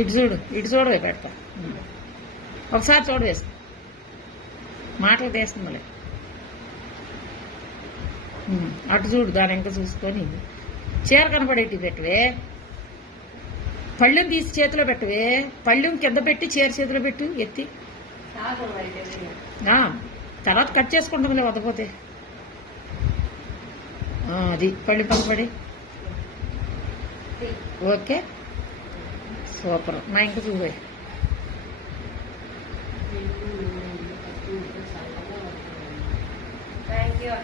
ఇటు చూడు, ఇటు చూడవే పెడతా. ఒకసారి చూడ వేసుకో, మాటలు తీస్తుందిలే. అటు చూడు, దాని ఇంకా చూసుకొని చీర కనపడేటి పెట్టవే. పళ్ళెం తీసి చేతిలో పెట్టవే. పళ్ళెం కింద పెట్టి చీర చేతిలో పెట్టు ఎత్తి. తర్వాత కట్ చేసుకుంటుందిలే వదపోతే. అది పళ్ళెం కనపడి. Okay, super. నా ఇంకా చూడే. Thank you.